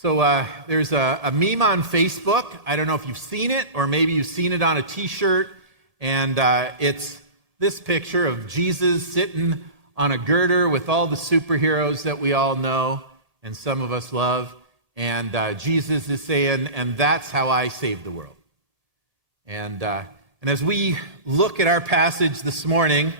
So there's a meme on Facebook. I don't know if you've seen it, or maybe you've seen it on a t-shirt. And it's this picture of Jesus sitting on a girder with all the superheroes that we all know and some of us love. And Jesus is saying, and that's how I saved the world. And as we look at our passage this morning,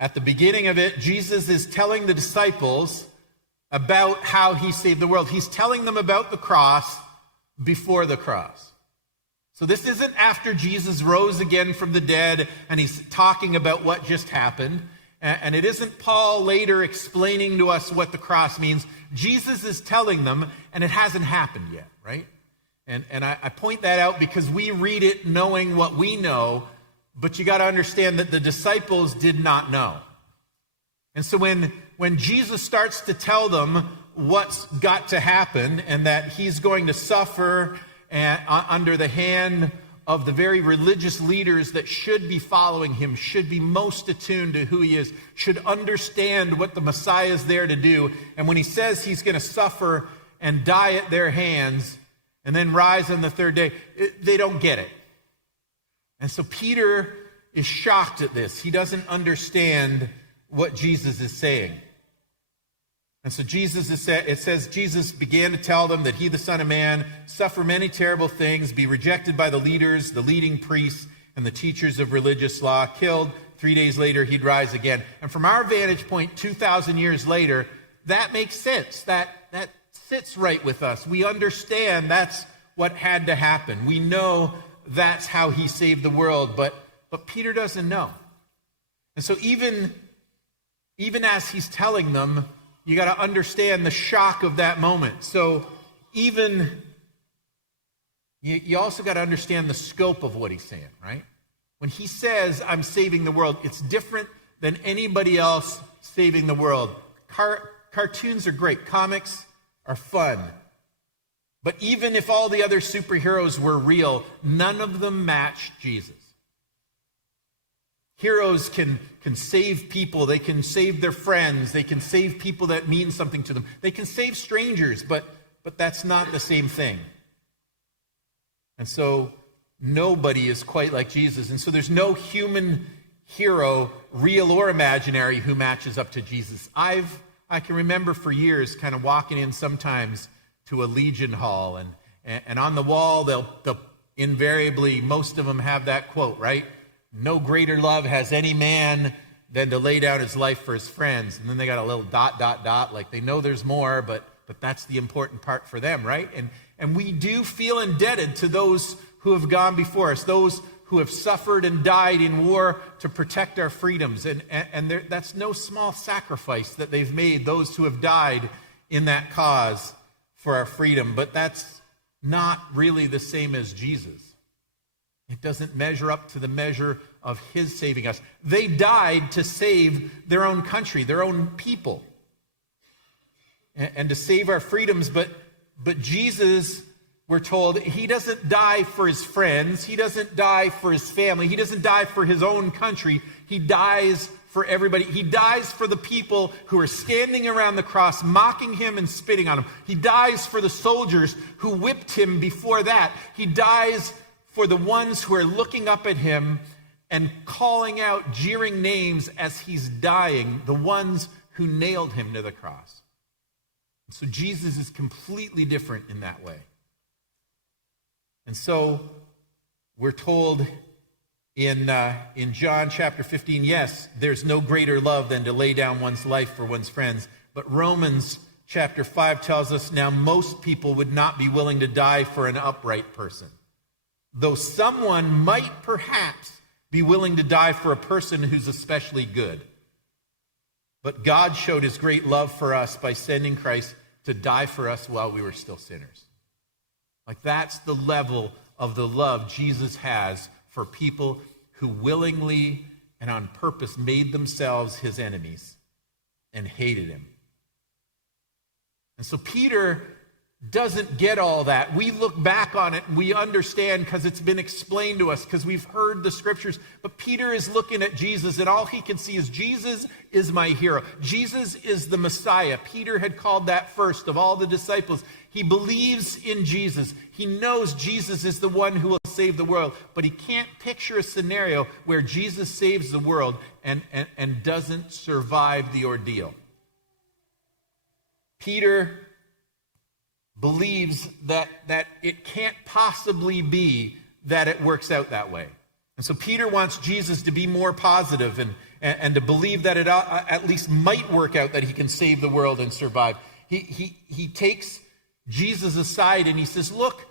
at the beginning of it, Jesus is telling the disciples about how he saved the world. He's telling them about the cross before the cross. So this isn't after Jesus rose again from the dead and he's talking about what just happened. And it isn't Paul later explaining to us what the cross means. Jesus is telling them, and it hasn't happened yet, right? And I point that out because we read it knowing what we know, but you got to understand that the disciples did not know. And so when Jesus starts to tell them what's got to happen and that he's going to suffer under the hand of the very religious leaders that should be following him, should be most attuned to who he is, should understand what the Messiah is there to do. And when he says he's going to suffer and die at their hands and then rise on the third day, they don't get it. And so Peter is shocked at this. He doesn't understand what Jesus is saying. And so it says, Jesus began to tell them that he, the Son of Man, suffer many terrible things, be rejected by the leaders, the leading priests, and the teachers of religious law, killed. 3 days later, he'd rise again. And from our vantage point, 2,000 years later, that makes sense. That sits right with us. We understand that's what had to happen. We know that's how he saved the world, but Peter doesn't know. And so even as he's telling them, you got to understand the shock of that moment. So you also got to understand the scope of what he's saying, right? When he says, I'm saving the world, it's different than anybody else saving the world. Cartoons are great. Comics are fun. But even if all the other superheroes were real, none of them matched Jesus. Heroes can save people. They can save their friends. They can save people that mean something to them. They can save strangers, but that's not the same thing. And so nobody is quite like Jesus. And so there's no human hero, real or imaginary, who matches up to Jesus. I can remember for years kind of walking in sometimes to a Legion Hall, and on the wall, they'll invariably, most of them have that quote, right? No greater love has any man than to lay down his life for his friends. And then they got a little ... like they know there's more, but that's the important part for them, right? And we do feel indebted to those who have gone before us, those who have suffered and died in war to protect our freedoms. And that's no small sacrifice that they've made, those who have died in that cause for our freedom. But that's not really the same as Jesus. It doesn't measure up to the measure of his saving us. They died to save their own country, their own people, and to save our freedoms. But Jesus, we're told, he doesn't die for his friends. He doesn't die for his family. He doesn't die for his own country. He dies for everybody. He dies for the people who are standing around the cross, mocking him and spitting on him. He dies for the soldiers who whipped him before that. He dies for the ones who are looking up at him and calling out jeering names as he's dying, the ones who nailed him to the cross. So Jesus is completely different in that way. And so we're told in John chapter 15, yes, there's no greater love than to lay down one's life for one's friends. But Romans chapter 5 tells us now most people would not be willing to die for an upright person, though someone might perhaps be willing to die for a person who's especially good. But God showed his great love for us by sending Christ to die for us while we were still sinners. Like that's the level of the love Jesus has for people who willingly and on purpose made themselves his enemies and hated him. And so Peter doesn't get all that. We look back on it and we understand because it's been explained to us, because we've heard the scriptures. But Peter is looking at Jesus, and all he can see is Jesus is my hero. Jesus is the Messiah. Peter had called that first of all the disciples. He believes in Jesus. He knows Jesus is the one who will save the world, but he can't picture a scenario where Jesus saves the world and doesn't survive the ordeal. Peter believes that it can't possibly be that it works out that way. And so Peter wants Jesus to be more positive and to believe that it at least might work out, that he can save the world and survive. He takes Jesus aside and he says, look,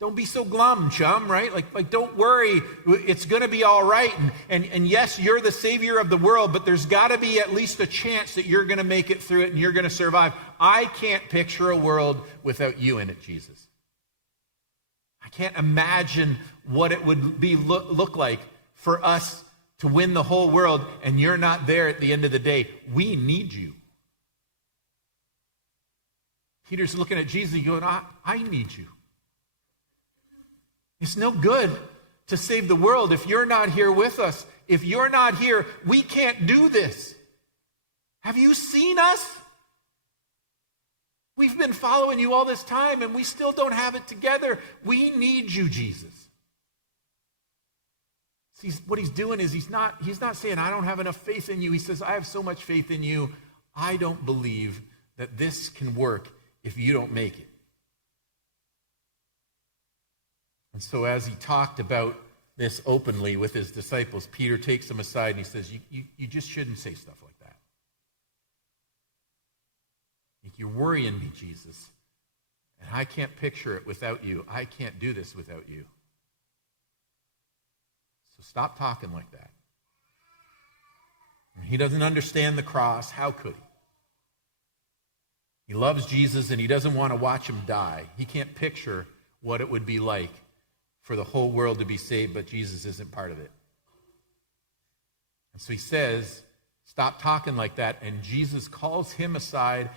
don't be so glum, chum, right? Like don't worry, it's going to be all right. And yes, you're the savior of the world, but there's got to be at least a chance that you're going to make it through it and you're going to survive. I can't picture a world without you in it, Jesus. I can't imagine what it would be look like for us to win the whole world and you're not there at the end of the day. We need you. Peter's looking at Jesus going, I need you. It's no good to save the world if you're not here with us. If you're not here, we can't do this. Have you seen us? We've been following you all this time and we still don't have it together. We need you, Jesus. See, what he's doing is he's not saying, I don't have enough faith in you. He says, I have so much faith in you. I don't believe that this can work if you don't make it. And so as he talked about this openly with his disciples, Peter takes him aside and he says, you just shouldn't say stuff like that. You're worrying me, Jesus. And I can't picture it without you. I can't do this without you. So stop talking like that. And he doesn't understand the cross. How could he? He loves Jesus and he doesn't want to watch him die. He can't picture what it would be like for the whole world to be saved, but Jesus isn't part of it. And so he says, stop talking like that. And Jesus calls him aside,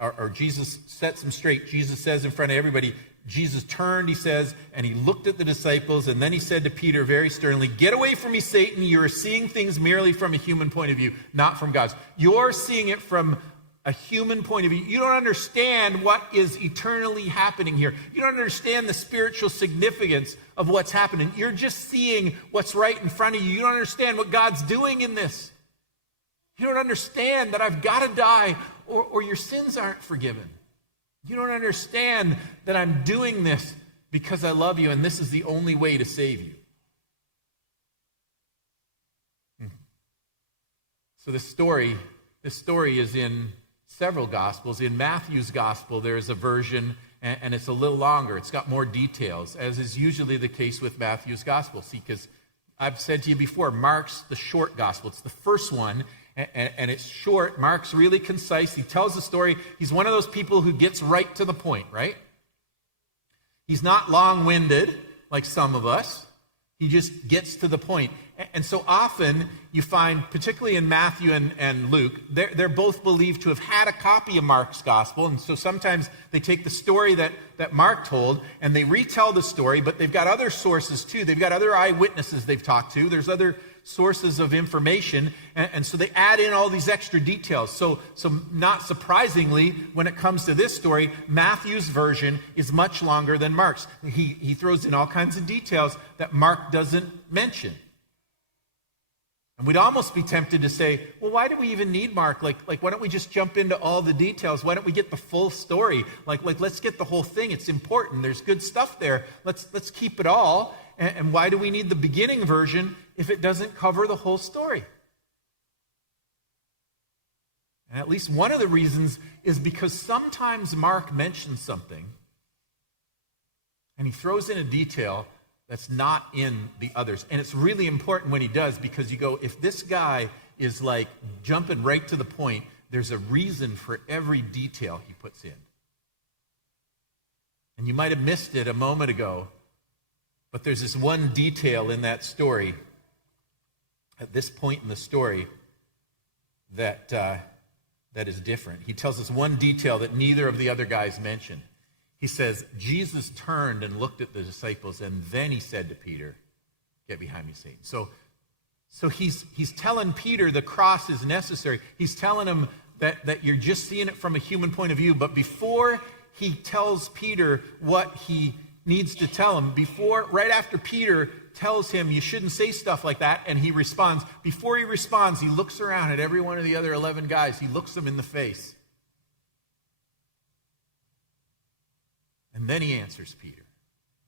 or Jesus sets him straight. Jesus says in front of everybody, Jesus turned, he says, and he looked at the disciples, and then he said to Peter very sternly, get away from me, Satan. You're seeing things merely from a human point of view, not from God's. You're seeing it from a human point of view. You don't understand what is eternally happening here. You don't understand the spiritual significance of what's happening. You're just seeing what's right in front of you. You don't understand what God's doing in this. You don't understand that I've got to die or your sins aren't forgiven. You don't understand that I'm doing this because I love you and this is the only way to save you. So this story is in several Gospels. In Matthew's Gospel, there's a version, and it's a little longer. It's got more details, as is usually the case with Matthew's Gospel. See, because I've said to you before, Mark's the short Gospel. It's the first one, and it's short. Mark's really concise. He tells the story. He's one of those people who gets right to the point, right? He's not long-winded like some of us. He just gets to the point. And so often you find, particularly in Matthew and Luke, they're both believed to have had a copy of Mark's gospel. And so sometimes they take the story that Mark told and they retell the story, but they've got other sources too. They've got other eyewitnesses they've talked to. There's other sources of information. And so they add in all these extra details. So not surprisingly, when it comes to this story, Matthew's version is much longer than Mark's. He throws in all kinds of details that Mark doesn't mention. And we'd almost be tempted to say, well, why do we even need Mark? Like, why don't we just jump into all the details? Why don't we get the full story? Like, let's get the whole thing. It's important. There's good stuff there. Let's keep it all. And why do we need the beginning version if it doesn't cover the whole story? And at least one of the reasons is because sometimes Mark mentions something and he throws in a detail that's not in the others. And it's really important when he does, because you go, if this guy is like jumping right to the point, there's a reason for every detail he puts in. And you might have missed it a moment ago, but there's this one detail in that story, at this point in the story, that that is different. He tells us one detail that neither of the other guys mentioned. He says, Jesus turned and looked at the disciples, and then he said to Peter, "Get behind me, Satan." So he's telling Peter the cross is necessary. He's telling him that you're just seeing it from a human point of view. But before he tells Peter what he needs to tell him, right after Peter tells him you shouldn't say stuff like that, and he responds, before he responds, he looks around at every one of the other 11 guys. He looks them in the face. And then he answers Peter.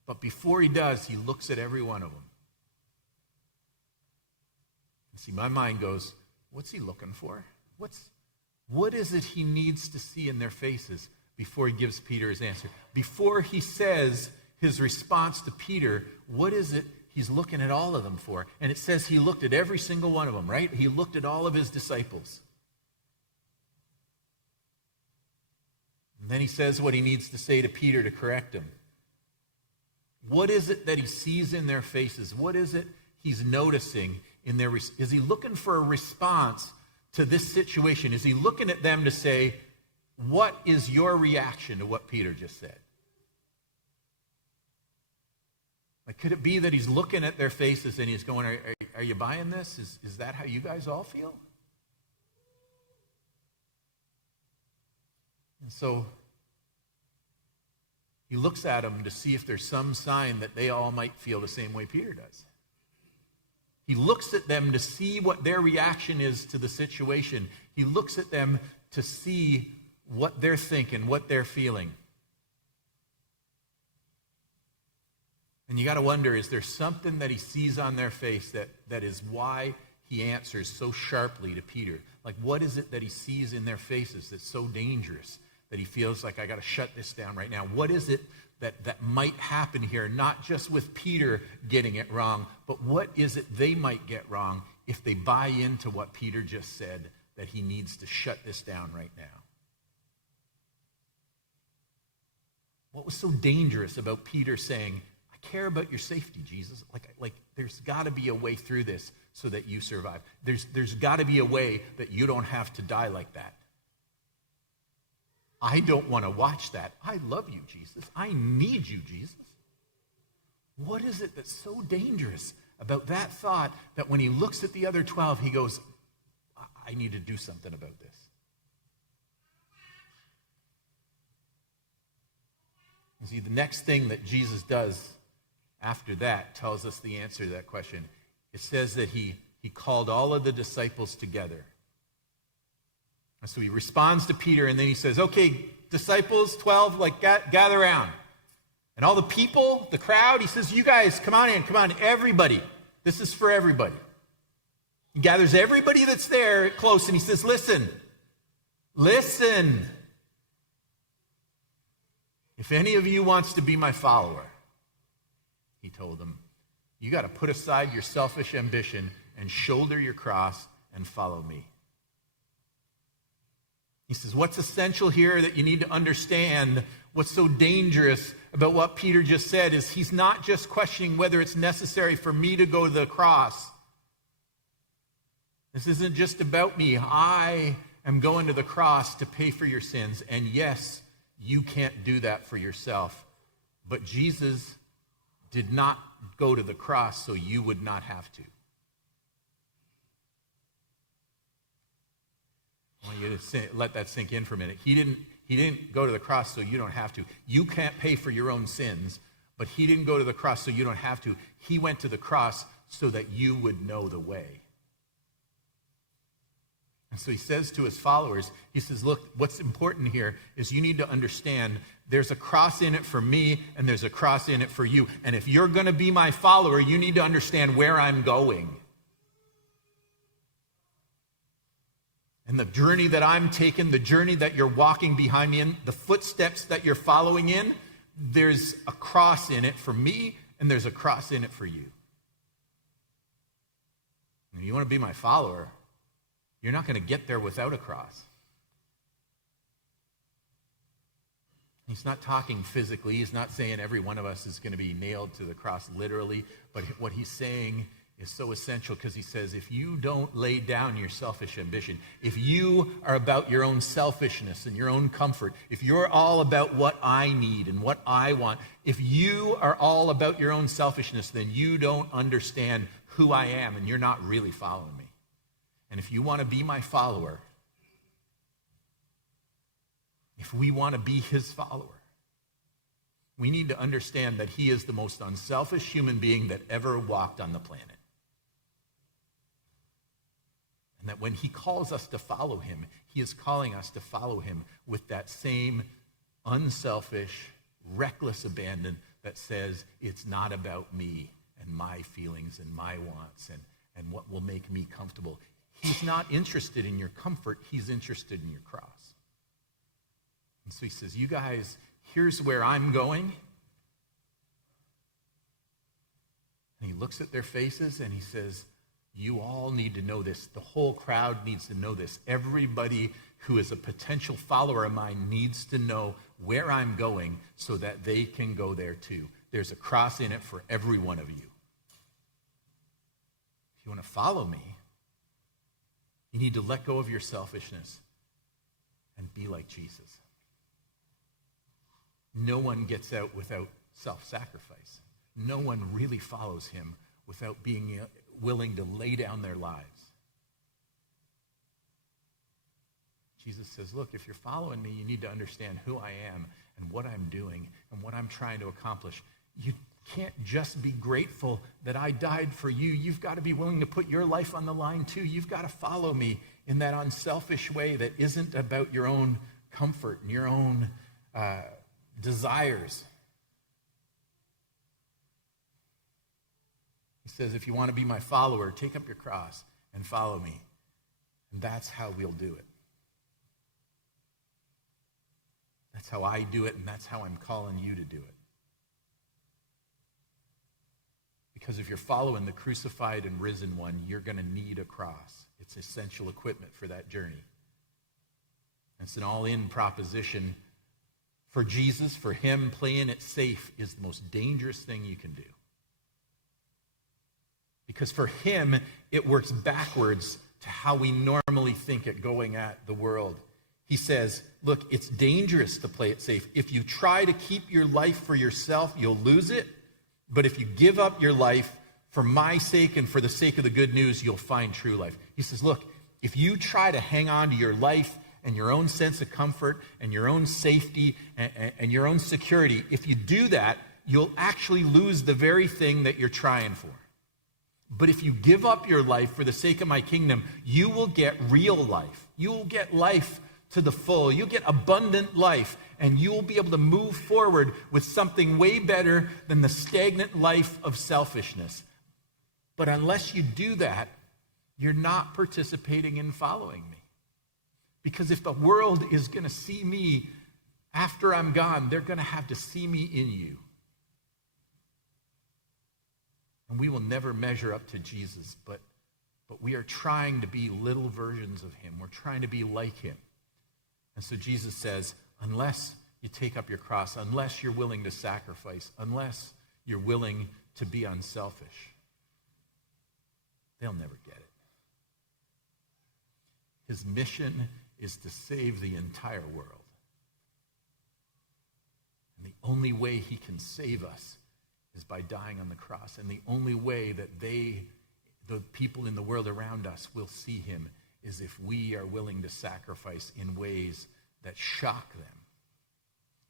But before he does, he looks at every one of them. And see, my mind goes, what's he looking for? What is it he needs to see in their faces before he gives Peter his answer? Before he says his response to Peter, what is it he's looking at all of them for? And it says he looked at every single one of them, right? He looked at all of his disciples. And then he says what he needs to say to Peter to correct him. What is it that he sees in their faces? What is it he's noticing in their... Is he looking for a response to this situation? Is he looking at them to say, what is your reaction to what Peter just said? Like, could it be that he's looking at their faces and he's going, are you buying this? Is that how you guys all feel? And so he looks at them to see if there's some sign that they all might feel the same way Peter does. He looks at them to see what their reaction is to the situation. He looks at them to see what they're thinking, what they're feeling. And you got to wonder, is there something that he sees on their face that is why he answers so sharply to Peter? Like, what is it that he sees in their faces that's so dangerous that he feels like, I got to shut this down right now? What is it that might happen here, not just with Peter getting it wrong, but what is it they might get wrong if they buy into what Peter just said, that he needs to shut this down right now? What was so dangerous about Peter saying, I care about your safety, Jesus? Like there's got to be a way through this so that you survive. There's got to be a way that you don't have to die like that. I don't want to watch that. I love you, Jesus. I need you, Jesus. What is it that's so dangerous about that thought that when he looks at the other 12, he goes, I need to do something about this? You see, the next thing that Jesus does after that tells us the answer to that question. It says that he called all of the disciples together. And so he responds to Peter, and then he says, okay, disciples, 12, gather around. And all the people, the crowd, he says, you guys, come on, everybody. This is for everybody. He gathers everybody that's there close, and he says, listen. If any of you wants to be my follower, he told them, you got to put aside your selfish ambition and shoulder your cross and follow me. He says, what's essential here that you need to understand, what's so dangerous about what Peter just said, is he's not just questioning whether it's necessary for me to go to the cross. This isn't just about me. I am going to the cross to pay for your sins. And yes, you can't do that for yourself. But Jesus did not go to the cross so you would not have to. I want you to let that sink in for a minute. He didn't go to the cross so you don't have to. You can't pay for your own sins, but he didn't go to the cross so you don't have to. He went to the cross so that you would know the way. And so he says to his followers, he says, look, what's important here is you need to understand there's a cross in it for me and there's a cross in it for you. And if you're going to be my follower, you need to understand where I'm going. And the journey that I'm taking, the journey that you're walking behind me in, the footsteps that you're following in, there's a cross in it for me, and there's a cross in it for you. And if you want to be my follower, you're not going to get there without a cross. He's not talking physically. He's not saying every one of us is going to be nailed to the cross literally. But what he's saying is so essential because he says, if you don't lay down your selfish ambition, if you are about your own selfishness and your own comfort, if you're all about what I need and what I want, if you are all about your own selfishness, then you don't understand who I am and you're not really following me. And if you want to be my follower, if we want to be his follower, we need to understand that he is the most unselfish human being that ever walked on the planet. And that when he calls us to follow him, he is calling us to follow him with that same unselfish, reckless abandon that says it's not about me and my feelings and my wants and what will make me comfortable. He's not interested in your comfort. He's interested in your cross. And so he says, you guys, here's where I'm going. And he looks at their faces and he says, you all need to know this. The whole crowd needs to know this. Everybody who is a potential follower of mine needs to know where I'm going so that they can go there too. There's a cross in it for every one of you. If you want to follow me, you need to let go of your selfishness and be like Jesus. No one gets out without self-sacrifice. No one really follows him without being willing to lay down their lives. Jesus says, look, if you're following me, you need to understand who I am and what I'm doing and what I'm trying to accomplish. You can't just be grateful that I died for you. You've got to be willing to put your life on the line too. You've got to follow me in that unselfish way that isn't about your own comfort and your own desires. He says, if you want to be my follower, take up your cross and follow me. And that's how we'll do it. That's how I do it, and that's how I'm calling you to do it. Because if you're following the crucified and risen one, you're going to need a cross. It's essential equipment for that journey. It's an all-in proposition. For Jesus, for him, playing it safe is the most dangerous thing you can do. Because for him, it works backwards to how we normally think it going at the world. He says, look, it's dangerous to play it safe. If you try to keep your life for yourself, you'll lose it. But if you give up your life for my sake and for the sake of the good news, you'll find true life. He says, look, if you try to hang on to your life and your own sense of comfort and your own safety and your own security, if you do that, you'll actually lose the very thing that you're trying for. But if you give up your life for the sake of my kingdom, you will get real life. You will get life to the full. You'll get abundant life, and you will be able to move forward with something way better than the stagnant life of selfishness. But unless you do that, you're not participating in following me. Because if the world is going to see me after I'm gone, they're going to have to see me in you. And we will never measure up to Jesus, but we are trying to be little versions of him. We're trying to be like him. And so Jesus says, unless you take up your cross, unless you're willing to sacrifice, unless you're willing to be unselfish, they'll never get it. His mission is to save the entire world. And the only way he can save us is by dying on the cross. And the only way that the people in the world around us will see him is if we are willing to sacrifice in ways that shock them.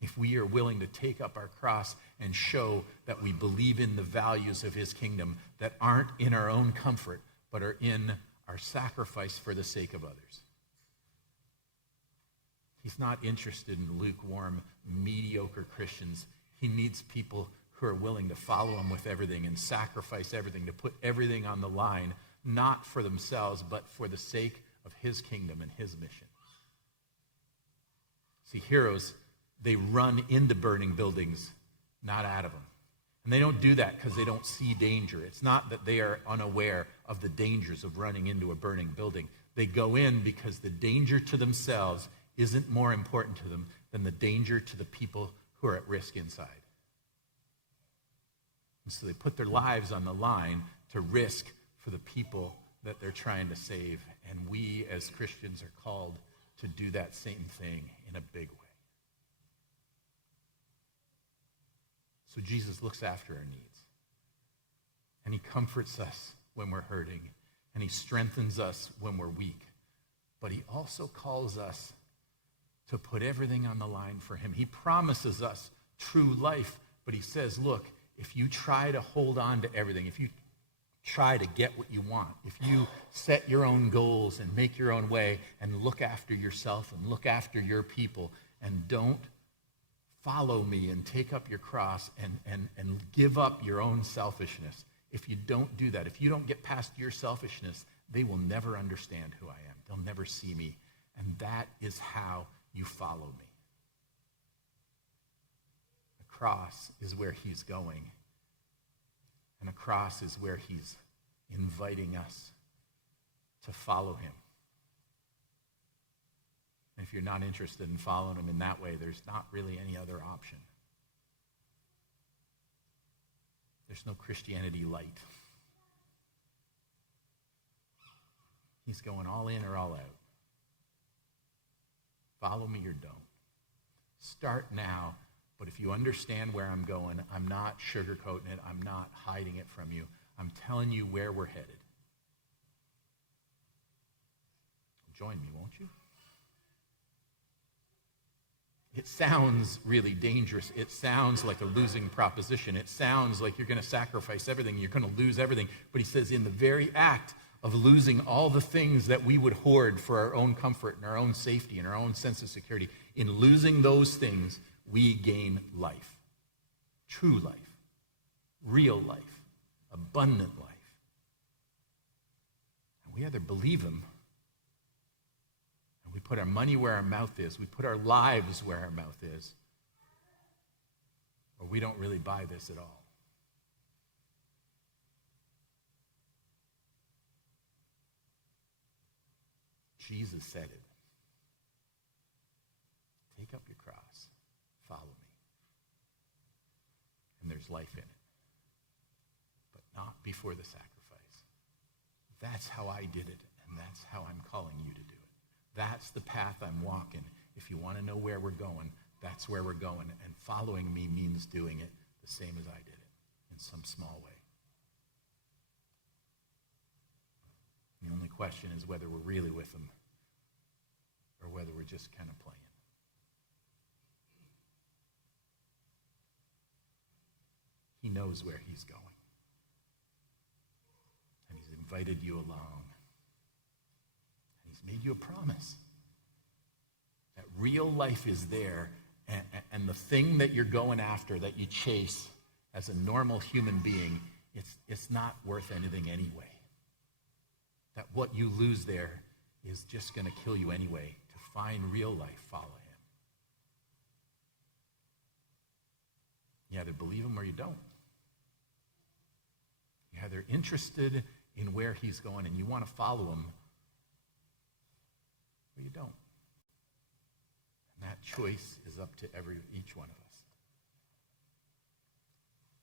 If we are willing to take up our cross and show that we believe in the values of his kingdom that aren't in our own comfort, but are in our sacrifice for the sake of others. He's not interested in lukewarm, mediocre Christians. He needs people who are willing to follow him with everything and sacrifice everything, to put everything on the line, not for themselves, but for the sake of his kingdom and his mission. See, heroes, they run into burning buildings, not out of them. And they don't do that because they don't see danger. It's not that they are unaware of the dangers of running into a burning building. They go in because the danger to themselves isn't more important to them than the danger to the people who are at risk inside. And so they put their lives on the line to risk for the people that they're trying to save. And we as Christians are called to do that same thing in a big way. So Jesus looks after our needs. And he comforts us when we're hurting. And he strengthens us when we're weak. But he also calls us to put everything on the line for him. He promises us true life. But he says, look, if you try to hold on to everything, if you try to get what you want, if you set your own goals and make your own way and look after yourself and look after your people and don't follow me and take up your cross and give up your own selfishness, if you don't do that, if you don't get past your selfishness, they will never understand who I am. They'll never see me. And that is how you follow me. The cross is where he's going. And a cross is where he's inviting us to follow him. And if you're not interested in following him in that way, there's not really any other option. There's no Christianity light. He's going all in or all out. Follow me or don't. Start now. But if you understand where I'm going, I'm not sugarcoating it. I'm not hiding it from you. I'm telling you where we're headed. Join me, won't you? It sounds really dangerous. It sounds like a losing proposition. It sounds like you're going to sacrifice everything. You're going to lose everything. But he says in the very act of losing all the things that we would hoard for our own comfort and our own safety and our own sense of security, in losing those things, we gain life, true life, real life, abundant life. And we either believe him, and we put our money where our mouth is, we put our lives where our mouth is, or we don't really buy this at all. Jesus said it. Take up your cross. Follow me. And there's life in it. But not before the sacrifice. That's how I did it, and that's how I'm calling you to do it. That's the path I'm walking. If you want to know where we're going, that's where we're going. And following me means doing it the same as I did it, in some small way. The only question is whether we're really with him or whether we're just kind of playing. He knows where he's going. And he's invited you along. And he's made you a promise that real life is there, and the thing that you're going after, that you chase as a normal human being, it's not worth anything anyway. That what you lose there is just going to kill you anyway. To find real life, follow him. You either believe him or you don't. You're either interested in where he's going and you want to follow him, or you don't. And that choice is up to each one of us.